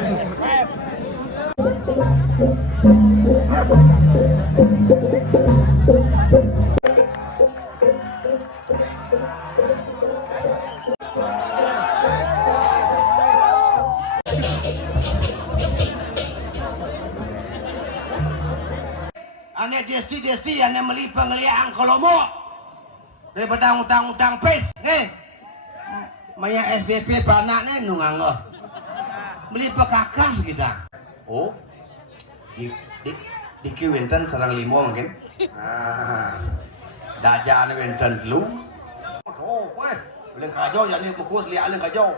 Ane desti ane meli pengliang kolomo daripada utang pes maya SBP panak nih nunganggo beli pekakas kita di kiwinten sarang limo mungkin dajaan winten dulu leng kajau ya ni kukus lihat leng kajau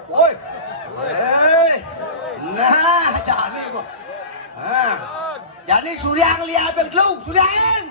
nah jangan ni kok jadi suryang lihat bergelung suryang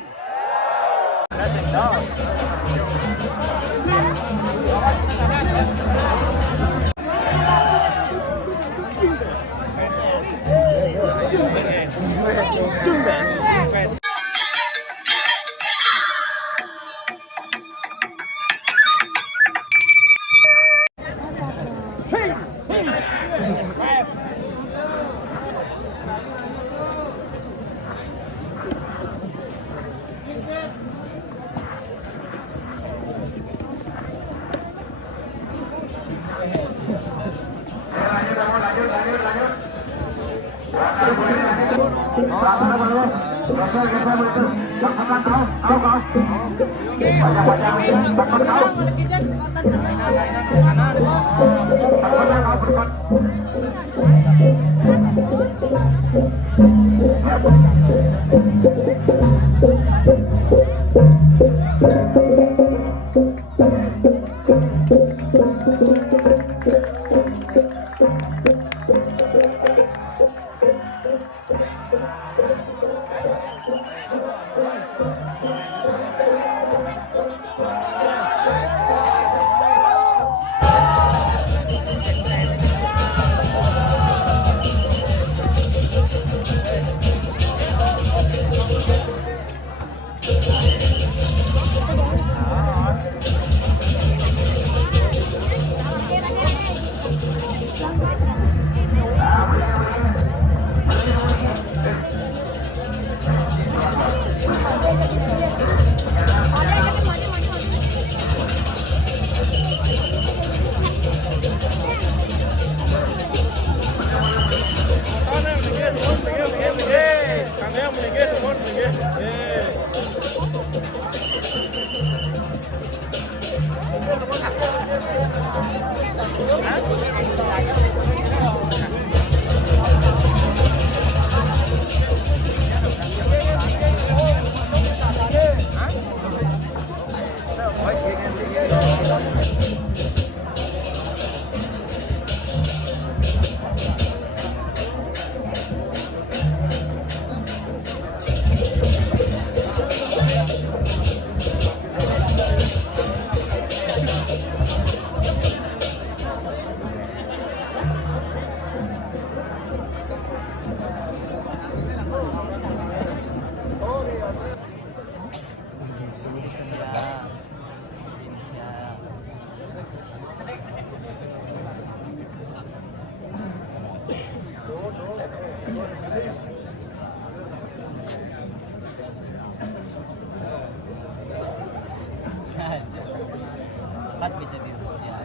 Kan bisa di Rusia.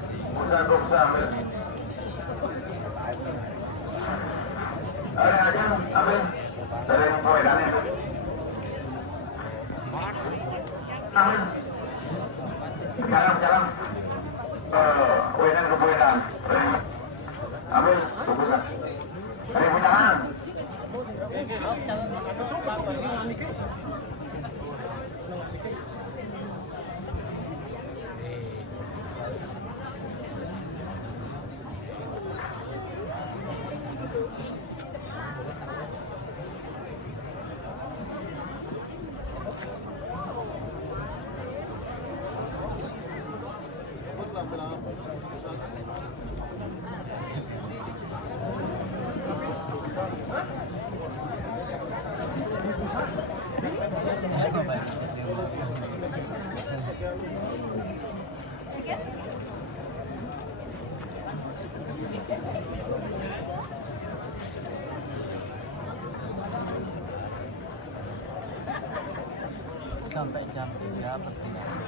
jam 3 pertengahan.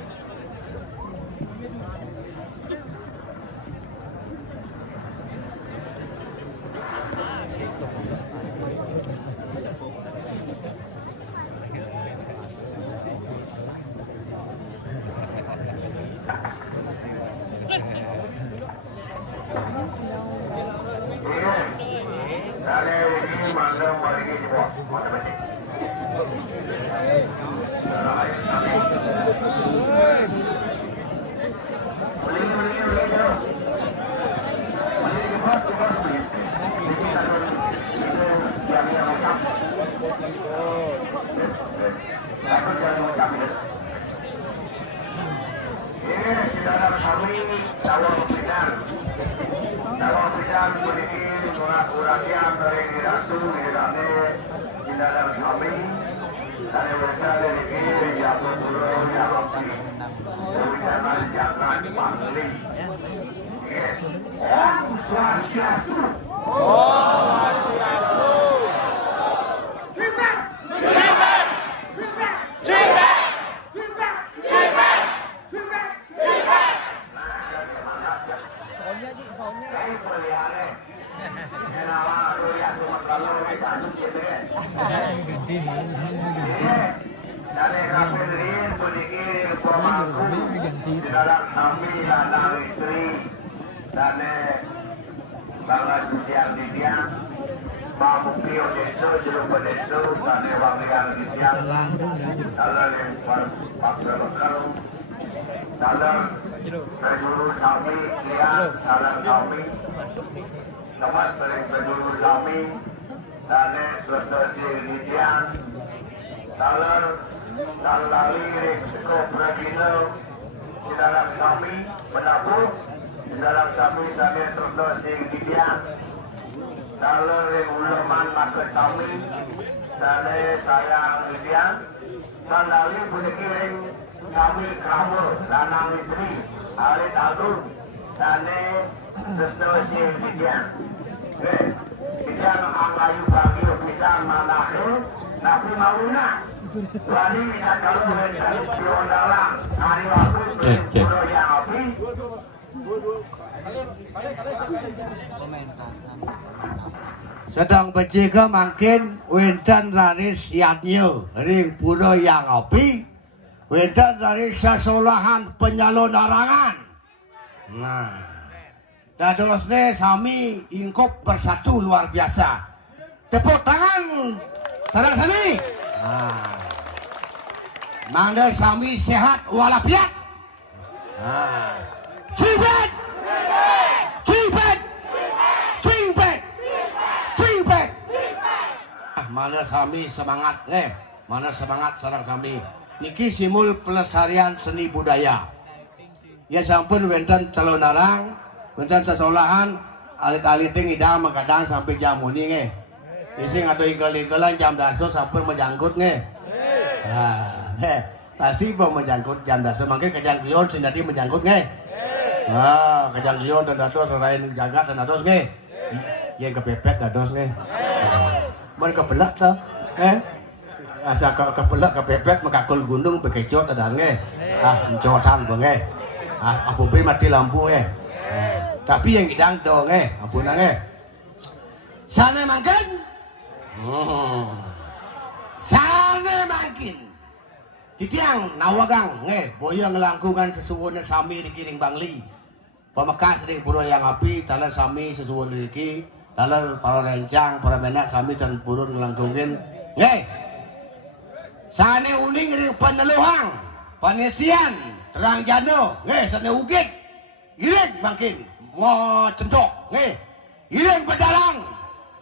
Sedang berjaga makin wenten raris yatnya ring pura yang api wenten raris sesolahan penyalon larangan. Nah, dadosne sami ingkop bersatu luar biasa. Tepuk tangan sareng sami. Nah, mangga sami sehat walafiat. Nah, cibet, cibet, cibet, cibet. Mana sami semangat mana semangat sareng sami. Niki simul pelestarian seni budaya. Ya sampun wenten calon narang, wenten sesolahan, alit-alit ngidang makadang sampai jam muni nge. Ising ada igal-igalan jam daso sampai menjangkut nge. Nah, pasti mau menjangkut jam daso, makanya kejang klion sindadi menjangkut nge. Nah, kejang klion dan dados selain jagat dan dados nge. Yang kepepet dados nge. Mereka belak dah, asa kepelak kepepet makakul gunung bekecot ada nge. Mencotan bang apa beri mati lampu tapi yang idang dong ampun sana makin sana makin titiang nawagang boyang ngelangkungan sesuwunnya sami di kiring bangli pemekas ring pura yang api talan sami sesuwun diki talan para rencang para menak sami dan purun ngelangkungin sana uning ring peneluhang panesian terang jano, sana ugit, iring makin mau centok, iring bedalang,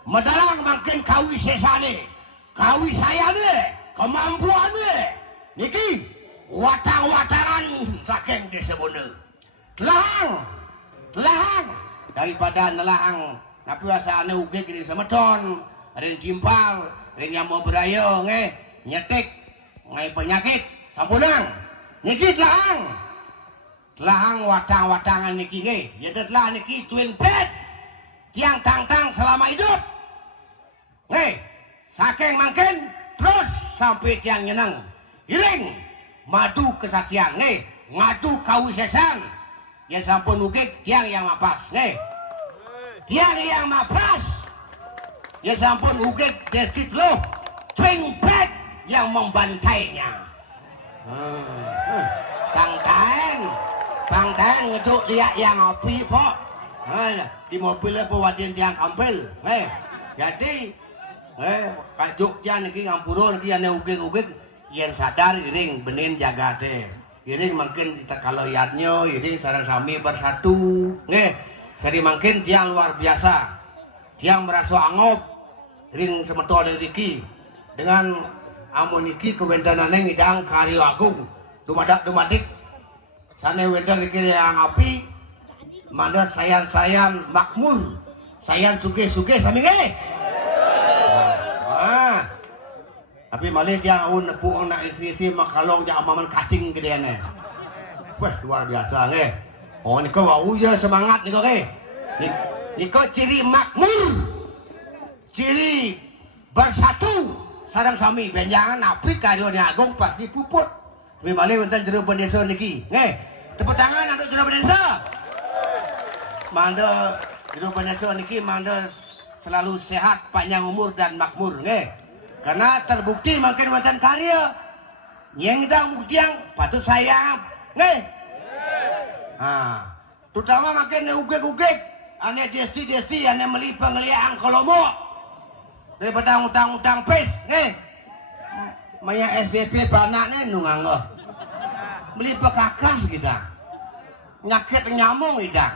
medalang makin kawi sesane, kawi saya ne, kemampuan ne, niki watang-watangan saking disebut, telahang, daripada nelahang, tapi asane ugit gini sama ton, ring cimpal, ring yang mau berayo, nyetik, penyakit, sampunang. Niki telahang watang-watangan niki ya telah niki twin bed tiang tang-tang selama hidup saking makin terus sampai tiang nyenang iring madu kesaksian nih, ngadu kawisesan yang sampun ugik tiang yang mapas nih, tiang yang mapas yang sampun ugik desit lo cwingpet yang membantainya. Bang Taen ngecuk dia yang ngopi po, di mobilnya pewadin tiang kampel, jadi kajuk jan iki ngampurun iki ane ugik-ugik yen sadar iring benin jaga teh. Iring mungkin kita kalau yadnya iring sareng sami bersatu. Jadi mungkin tiang luar biasa. Tiang merasa angop iring semetol iki dengan amun iki kewentanane ngidang karyo agung. Dumadak sane wendan iki yang api manda sayan-sayan makmur. Sayan suge-suge sami ge. Tapi malih dia un puang nak isi makalong dia amaman kacing ke dia ne. Wah luar biasa ne. Oh ni kau ya semangat ni kau ke. Ni kau ciri makmur, ciri bersatu. Sarang sami benjangan api karyo ni agung pasti puput. Tapi malih wonten jero pendesa niki. Tepuk tangan untuk jero pendesa. Manda jero pendesa niki manda selalu sehat, panjang umur dan makmur karena terbukti makin wonten karya yang kita buktiang patut sayang terutama makin ugek-ugek ane desti ane meli pengliang kolomo daripada utang-utang pes maya SBP panak nungang beli pekakas kita nyakit nyamung kita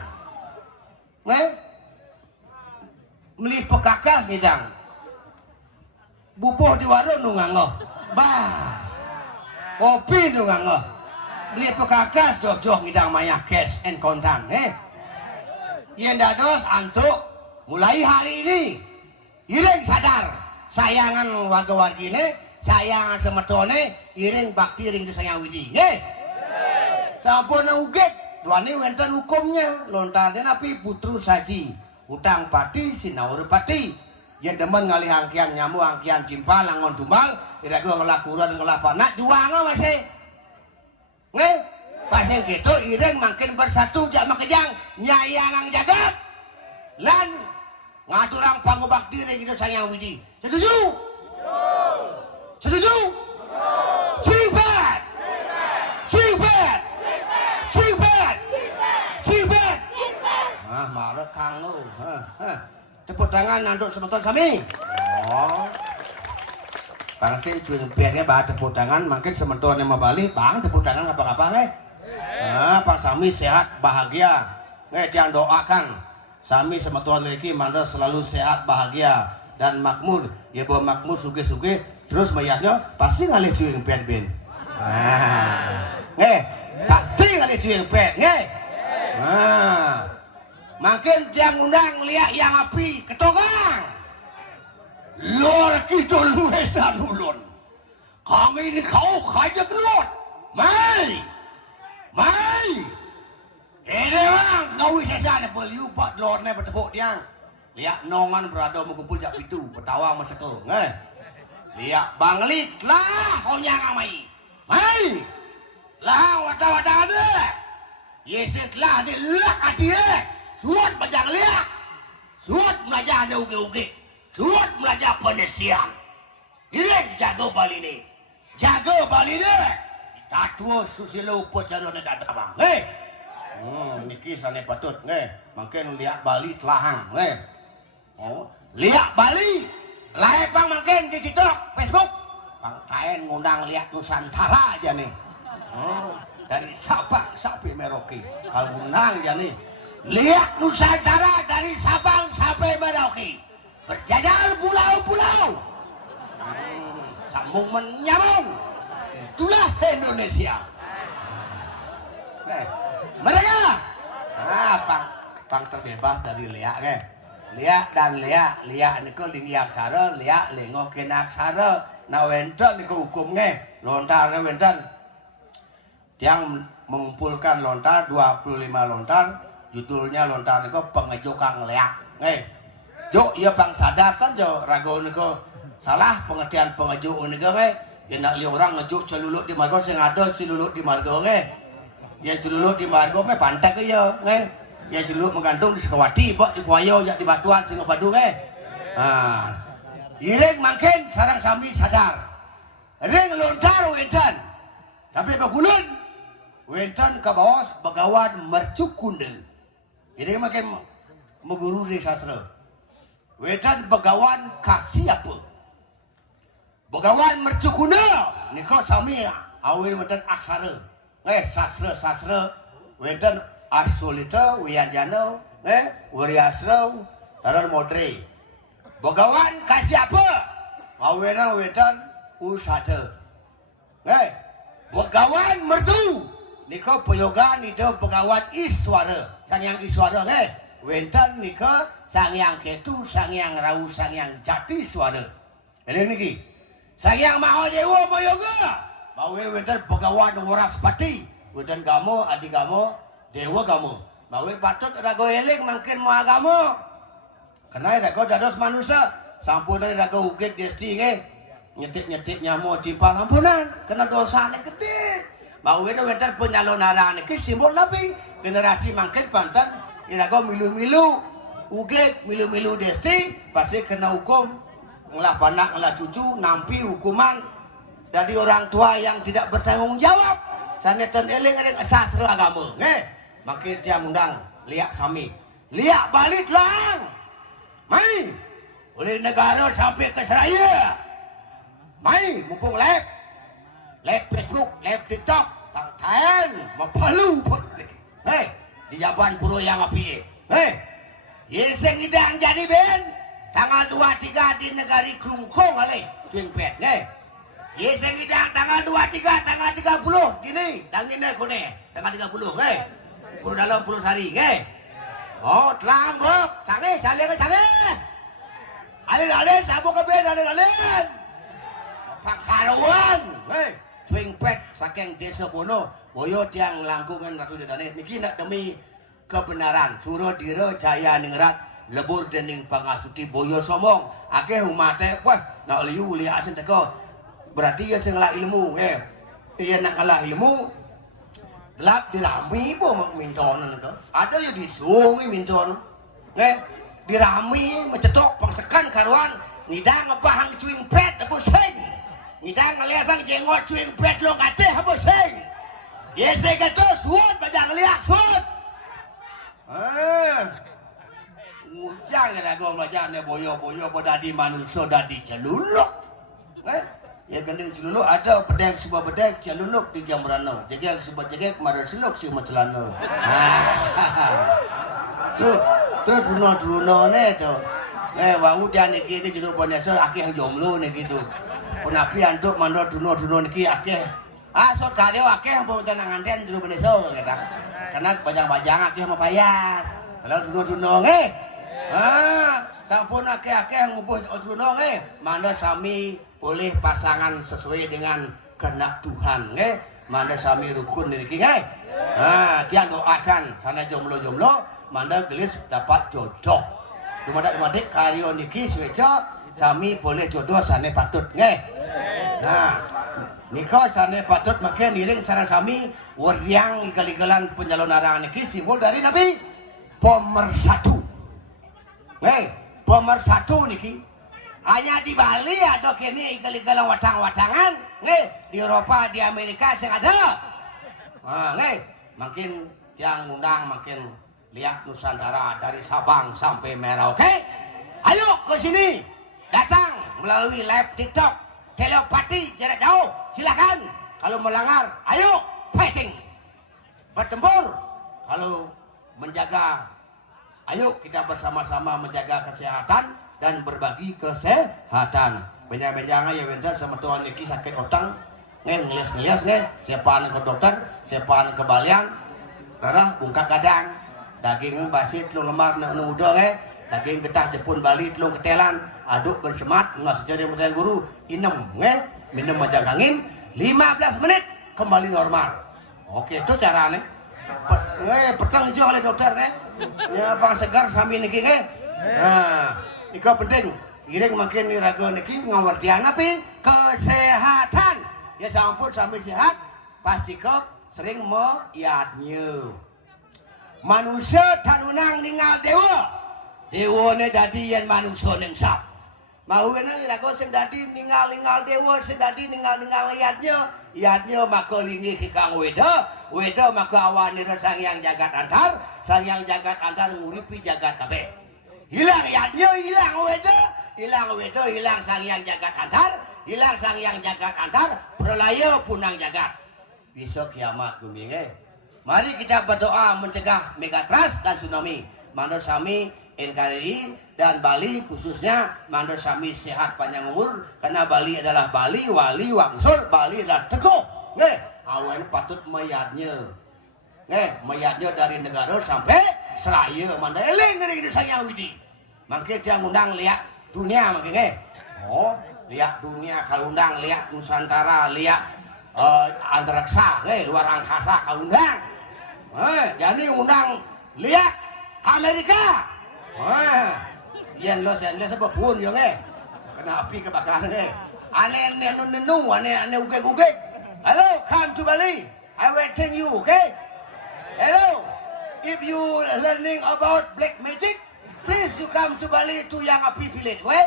beli pekakas kita bubuh di warung nungang kopi nungang beli pekakas joh ngidang maya cash and kontan yang dados antuk mulai hari ini iring sadar sayangan warga-wargi sayangan semetone iring bakti iring disayang widi sampun ugek duani wenten hukumnya lontarnya napi putru saji utang pati sinaur pati yang demen ngalih angkian nyamu angkian cimpal angon dumal iraku ngelakuran ngelapanak juang masih pas yang gitu ireng makin bersatu jak makejang nyayangang jagat lan ngaturang pangubak diri gitu sayang widi setuju? Setuju? Cipet! Cipet! Cipet! Cipet! Malah kang lo tepuk tangan untuk semeton sami. Pangsi cuy piarnya bah tepuk tangan makin semeton yang balik bang tepuk tangan apa-apa Pak sami sehat bahagia jangan doakan sami semeton lagi manda selalu sehat bahagia dan makmur ya bawa makmur suge-suge terus mayatnya pasti ngalih cuy piar bin pasti ngalih cuy piar makin dia ngundang lihat yang api ketokang lor kidul luwe dan ulun kami ini kau kajak lot mai ini bang kau isasanya beli upat lornya bertepuk tiang lihat nongan berada mengumpul jak pintu bertawang masa tu lihat bang lit lah kau nyang mai lah wata-wata ada yesit lah dia lak hati suat belajar lihat, suat belajar ada uge-uge, suat belajar penesian. Ini jago Bali ni, tatu susilo upot jalan ada bang. Niki sana patut, makin lihat Bali telahang, lihat Bali, lain bang makin di TikTok, Facebook, bang Taen ngundang lihat Nusantara aja nih. Dari Sabang sampai Merauke, kalau ngundang aja nih. Lihat Nusantara dari Sabang sampai Merauke berjajar pulau-pulau sambung menyambung itulah Indonesia mereka pang terbebas dari liak liak dan liak ini ko liak sara liak lengo kenak sara na wenten niku hukumnya lontar wenten yang mengumpulkan lontar 25 lontar judulnya lontar niku pengejo kang leak jo iya bang sadar kan jo rago niku salah pengertian pengejo niku Kena li orang ngejuk celuluk di margo sing ada celuluk di margo nge. Ya celuluk di margo me pantek ke ya nge. Ya celuluk menggantung di Sekawati bok di Kuayo jak di Batuan sing Badu nge. Ah. Ireng makin sarang sami sadar. Ring lontar wenten. Tapi begulun wenten ke bawah begawan mercukundel. Ireng makin meguru di sastra. Wenten begawan kasih apa? Begawan mercukuna nika sami awe wonten aksara sastra wonten asulita wiyanjana wariasra taran modre begawan kasih apa awena wonten usada begawan merdu nika peyogan ida begawan iswara sangyang iswara wonten nika sangyang ketu sangyang rau sangyang jati swara eling niki Sangyang Mahadewa Mayoga, bawe wenten begawan waraspati, wenten gamo, adi gamo, dewa gamo. Bawe patut rago eling makin mau agamo. Karena rago dados manusia, sampun rago ugek desti nge, nyetik nyamuk timpang ampunan, kena dosa gede. Bawe wenten penyalon arang niki simbol nabi, generasi makin pantan, rago milu-milu, ugek milu-milu desti, pasti kena hukum. Ngelah panak, ngelah cucu, nampi hukuman dari orang tua yang tidak bertanggung jawab. Sanetan eling-eling sastra agama. Makin dia mundang liak sami. Liak balik lang. Mai. Oleh negara sampai ke seraya. Mai, mumpung live Facebook, live TikTok. Tangkain, mapalu. Di Jaban Puro yang api. Yeseng idang jadi ben. Tanggal 23 di negari Klungkong ale tuing pet ye sing idang tanggal 23 tanggal 30 gini dangine kone tanggal 30 kudu dalam 10 hari oh telang bro sange ale sabuk ke ben ale pakaruan tuing pet saking desa Bono boyo tiang langkungan Ratu Dedane niki nak demi kebenaran suruh dira jaya ningrat lebur dening pangasuti boyo somong akeh umate wah nak liu li asin teko berarti ya sing lah ilmu iya nak kalah ilmu lap dirami po mintonan to ada ya disungi minton dirami mencetok pangsekan karuan nidang ngepahang cuing pet apa sing nidang ngeliasang jengot cuing pet lo ngate apa sing yese gato suot bajang liak suot Ujang ada gua belajar ne boyo dadi manusia dadi celuluk. Ya kena celuluk ada bedek sebuah bedek celuluk di jam rano. Jegek sebuah jegek marah seluk si macelano. Tu runo ne tu. Wangu dia niki ke jeruk bonesor akeh jomblo ne gitu. Penapi antuk mandor runo niki akeh. So kadeo akeh mau tenang anten jeruk bonesor kata. Karena bajang-bajang akeh mau bayar. Kalau runo sampun akeh-akeh ngubuh otrono mana sami boleh pasangan sesuai dengan kehendak Tuhan mana sami rukun niki dia doakan sana jomblo mana gelis dapat jodoh dumadak karyo niki suweca sami boleh jodoh sane patut nikah sane patut makin iring sareng sami weriang ikal-ikalan penyalon arang niki simbol dari Nabi pemersatu pemersatu niki hanya di Bali atau kini igal-igalan watang-watangan di Eropa di Amerika sing ada makin yang undang makin lihat Nusantara dari Sabang sampai Merauke ayo ke sini datang melalui live TikTok telepati jarak jauh silakan kalau melanggar ayo fighting bertempur kalau menjaga ayo kita bersama-sama menjaga kesehatan dan berbagi kesehatan. Benjang-benjang ya bentar sama tuan niki sakit otang, ngias-ngias siapaan ke dokter, siapaan ke balian, karena bungkat gadang, daging basit lu lemar nu udah daging getah Jepun Bali lu ketelan, aduk bersemat, nggak sejarah model guru, minum majang angin, 15 menit kembali normal. Oke itu caranya. Petang hijau oleh dokter ya bang segar sami niki ika penting iring makin raga niki ngawartian tapi kesehatan Ya sampun sampai sehat, pasti kok sering meyadnya. Manusia tanunang ningal dewa. Dewa ne dadi yen manusia ningsap. Mau kena lagu sing dadi ningal dewa, sing dadi ningal yadnya maka lingi ki kang weda maka awane sang yang jagat antar, sang yang jagat antar nguripi jagat kabeh. Hilang yadnya, hilang weda, hilang sang yang jagat antar, hilang sang yang jagat antar, pralaya punang jagat. Besok kiamat bumi. Mari kita berdoa mencegah megatrust dan tsunami. Mandor sami NKRI dan Bali khususnya mandor sami sehat panjang umur karena Bali adalah Bali wali wangsul, Bali adalah teguh. Awan patut meyadnya. Meyadnya dari negara sampai seraya Mandailing ngeri saya widi. Mangke dia ngundang lihat dunia mangke. Oh, lihat dunia kalau undang lihat Nusantara, lihat antariksa, luar angkasa kalau undang. Jadi undang lihat Amerika. Yan lo sebab pun yo kena api kebakaran Aneh nenu, aneh ugek. Hello, come to Bali. I waiting you, okay? Hello. If you learning about black magic, please you come to Bali to Yang Api Village, okay?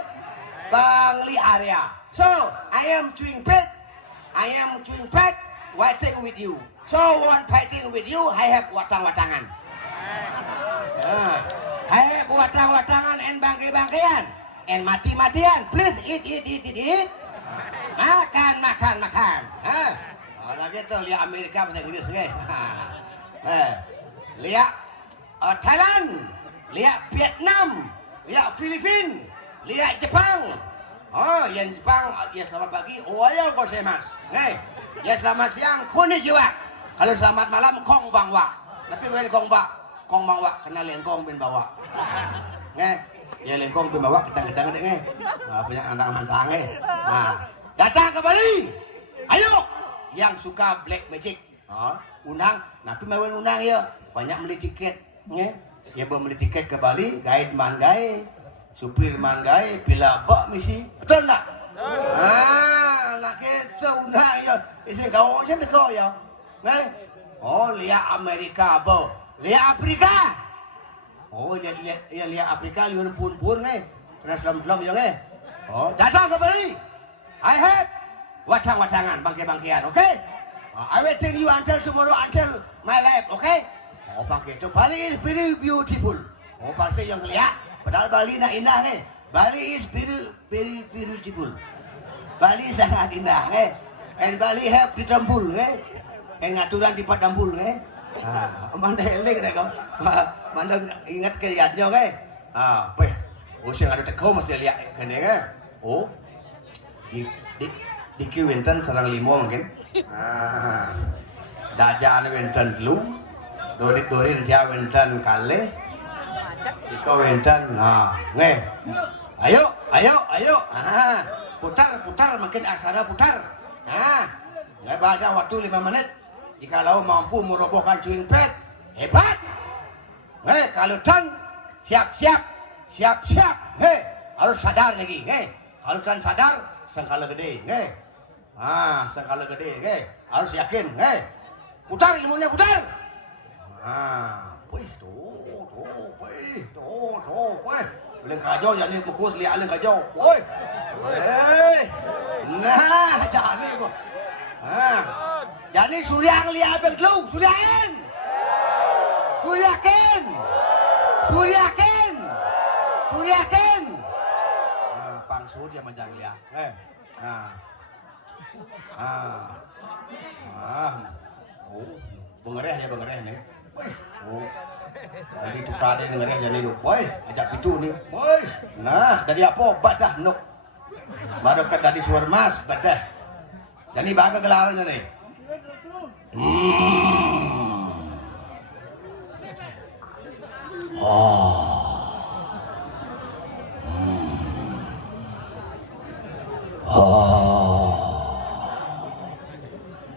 Bangli area. So, I am Chewing Pet, waiting with you. So, want fighting with you, I have watang-watangan. I have watang-watangan and bangke-bangkean. And mati-matian. Please eat. Makan. Lagi tu lihat Amerika bahasa Inggris, okay? Lihat Thailand, lihat Vietnam, lihat Filipina, lihat Jepang. Yang Jepang, ya selamat pagi, ohayo gozaimasu. Ya selamat siang, konnichiwa. Kalau selamat malam, konbanwa. Tapi bukan konbanwa, kena lengkong bin bawa. Ya lengkong bin bawa, kedang-kedang deh. Punya antang-antang datang ke Bali. Ayo, yang suka black magic. Undang, tapi mau undang ya. Banyak beli tiket, ya beli tiket ke Bali, guide manggai, supir manggai, bila bak misi, betul tak? Nak kita undang ya, isi kau macam tu ya, lihat Amerika apa, lihat Afrika, lihat Afrika, lihat pun, kena selam ya, datang ke Bali, I have watang-watangan, bangke-bangkean, okay? I will tell you until tomorrow, until my life, okay? Pakai itu Bali is very beautiful. Pasti yang lihat. Padahal Bali nak indah Bali is very beautiful. Bali sangat indah And Bali have ditambul And ngaturan di patambul Mana eleng kau. Mana ingat kelihatnya Usia ada tekau masih lihat di Kiwinten serang limo mungkin. Dajan Winten dulu. Dorin dia Winten kali. Iko Winten. Ayo. Putar makin aksara putar. Lepas ada waktu 5 menit. Jikalau mampu merobohkan Chewing Pet, hebat. Kalau tan siap. Harus sadar lagi. Kalau tan sadar, sangkala gede. Sangkala gede. Harus yakin. Putar ilmunya putar. Leng kajau jadi fokus lihat leng kajau. Nah, jadi kok. Jadi Surya lihat bengklung, Suryakin. Pang Surya menjang lihat. Bengereh nih. Jadi tukar dia dengernya jadi lu. Ajak itu nih. Nah, dari apa? Badah nuk. Baru ke tadi suar mas, badah. Jadi baga gelarnya nih.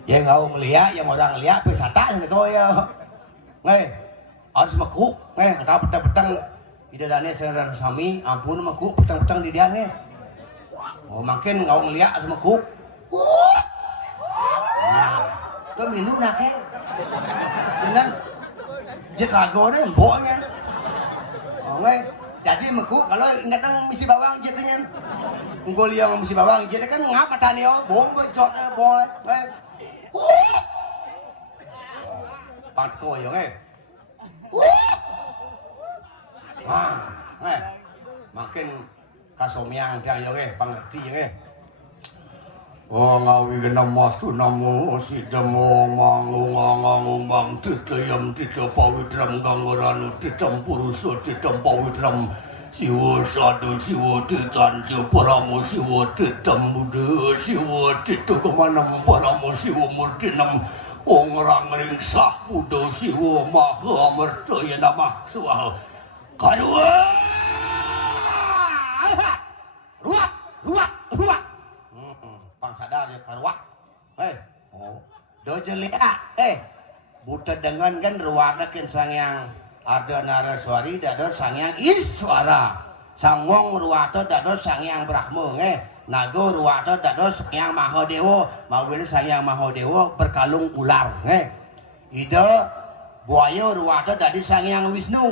Yang kau melihat, yang orang lihat, wisata yang itu ya. Harus makuk, entah petang-petang tidak ada seran sami, ampun makuk petang-petang di dia Makin kau melihat harus makuk. Tuh minum nak ke. Benar. Jet rago ni embok kan. Oh ngai. Jadi meku kalau ingat nang misi bawang jet dengan. Unggul yang misi bawang jet kan ngap mata ni oh. Bong bejot boy. Patko yo ngai. Makin kasomiang dia yo pangerti yo Oh ngawi kena mastu namo si demo mangung mang titayam titapawitram gangoranu titampurusha titampawitram siwa sadu siwa titanca paramo siwa titambuddha siwa titakemanam paramo siwa murtinam Ong rang ring sah buddha siwa maha amartaya namah swaha kadua ruak pang sadar ya karuak do jelia buta dengan kan ruakna kin sangyang ada naraswari dado sangyang iswara sangwong ruwata dado sangyang brahma nago ruwata dado sangyang mahadewa mawin sangyang mahadewa berkalung ular ida buaya ruwata dadi sangyang wisnu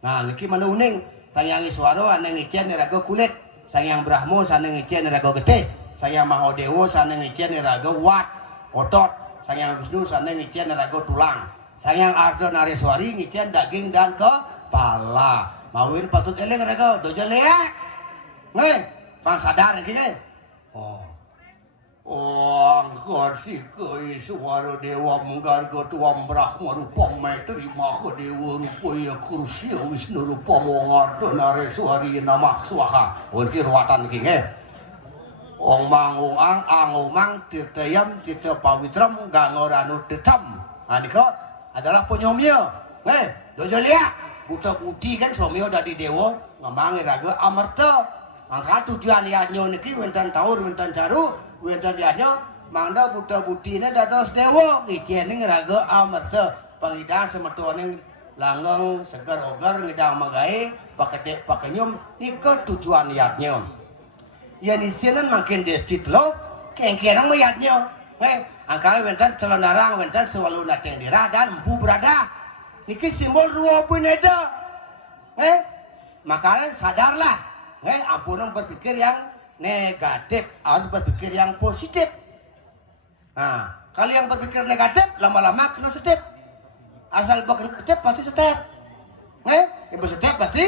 nah niki mana uning sangyang iswara ane ngicen raga kulit sangyang brahma sana ngicen raga gede Sayang Mahadewa sana ngicen raga wat otot Sayang Wisnu sana ngicen raga tulang Sayang Arda Nareswari ngicen daging dan kepala mawin patut eleng raga dojo lea pang sadar ngene angkar sikai suara dewa menggarga tuam brahma rupam maitri mahadewa rupaya kursi Wisnu rupam Arda Nareswari namah swaha unti ruwatan iki Ong mangung angomang titayam tita pawitram gangoranu tetam. Anika adalah penyomya. Dojo lihat buta putih kan somyo dari dewa ngamang raga amarta. Angka tujuan liatnya niki wenten taur wenten caru wenten liatnya mangda buta putihnya dados dewa ngicen raga amarta. Pangidang semetuane langgeng segar ogar ngidang magai pakai nyom nika tujuan liatnya. Yang di sini makin destit lo, kengkerang melihatnya. Angkanya wentan celanarang, wentan selalu nateng dira dan empu berada. Niki simbol dua pun ada. Makanya sadarlah. Ampunan berpikir yang negatif, harus berpikir yang positif. Nah, kalau yang berpikir negatif, lama-lama kena step. Asal berpikir step pasti step. Ibu step pasti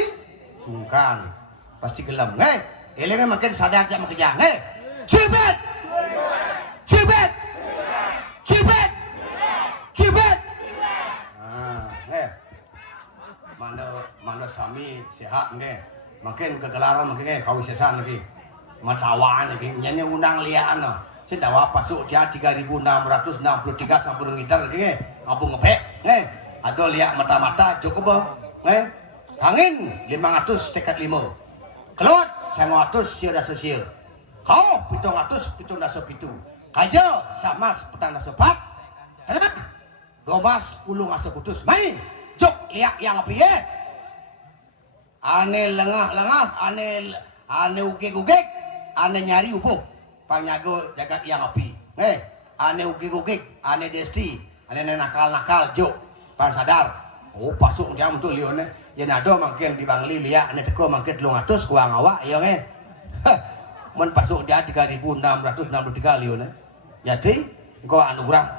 sungkan, pasti gelam. Elengnya makin sadar jak makin cibet cibet cibet cibet mana sami sehat makin kegelaran makin kau sesan lagi matawaan lagi nyanyi undang liaan saya dawa pasuk dia 3663 sampun ngitar lagi abung ngepek atau lihat mata-mata cukup angin 505 keluar 100 sia dasa sia. Kau 700 dasa pitu. Kaja sama petang dasa pat. Kenapa? 12 10 asa putus. Main. Jok liak yang api Ane lengah-lengah, ane ugek-ugek, ane nyari ubuk. Panyago jagat yang api. Ane ugek-ugek, ane desti, ane nakal-nakal jok. Pan sadar. Oh pasuk dia betul lione. Ya nado makin di Bangli liak ane teko makin 300 kuang awak ya men pasuk dia 3663 lione. Jadi engko anugerah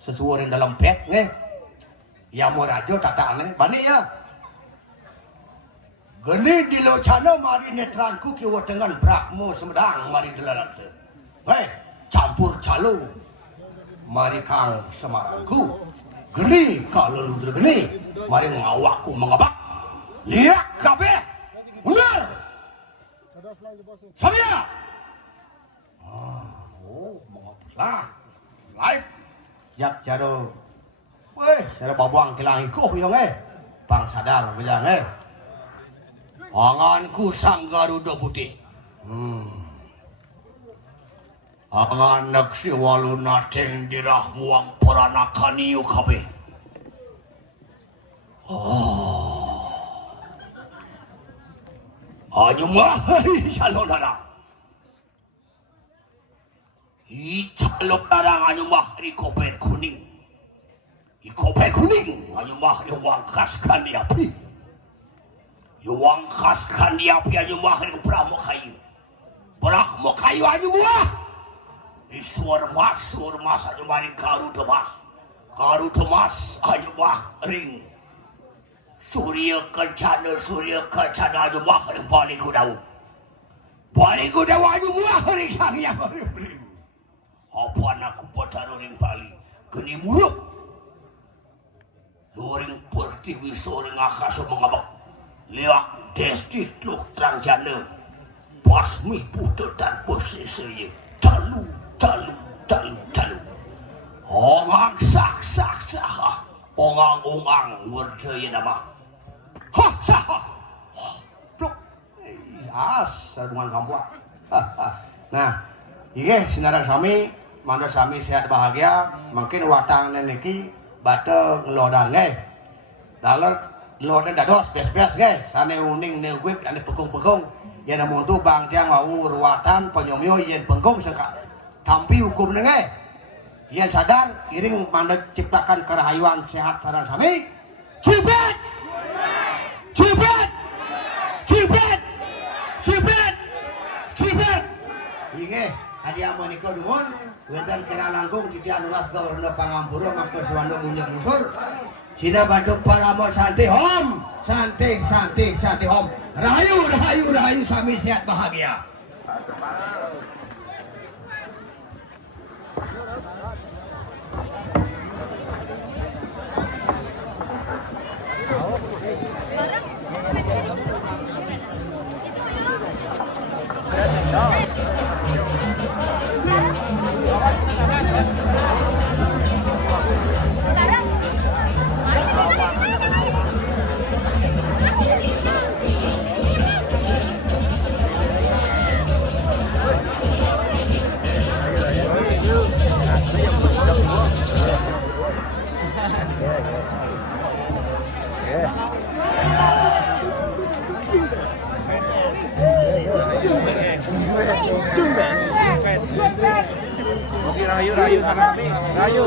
sesuai dalam pet ya mau rajo tatane bani ya. Geni di locana mari netranku kiwa dengan Brahmo semedang mari delarate. Campur calo mari kang semarangku. Geni kalau lu geni mari ngawakku mengabak lihat kabeh benar saya mengapuslah live jak jaro saya babuang kilang ikuh yang bang sadar bilang anganku sang Garuda putih angan naksi walu nateng dirah muang peranakani yuk kabeh Anyumlah saudara. Icalok darang anu mah di koper kuning. Di koper kuning anu mah diwangkaskan di api. Diwangkaskan di api anu mah di pramukayu. Pramukayu anu mah di surmas anu mah di Garuda Mas. Garuda Mas anu mah ring Surya Kencana anu mah di Balikudawu. Balikudawu anu mah di Sang Hyang Widi. Apa aku pada ring Bali geni muluk luring pertiwi soring akasa mengabak liak desti tluk terang jana pasmi puter dan posisi talu ongang sak ongang werdaya nama ha sah pluk asal dengan kamu nah iya sinarang sami manda sami sehat bahagia mungkin watang neneki bata ngelodan ge dalar lodan dados bes-bes ge sane uning neuwik ane pekung-pekung yen muntu bang tiang mau ruatan panyomyo yen pengkung sangka tampi hukum nenge yen sadar iring manda ciptakan kerahayuan sehat sareng sami cibet iya hadiah menikah dumun wedan kira langkung tidak nulas gawarna pangampura maka suwana munyak musur sina batuk paramo santai hom santai hom rahayu sami sehat bahagia Oke, rayu sama kami. Rayu.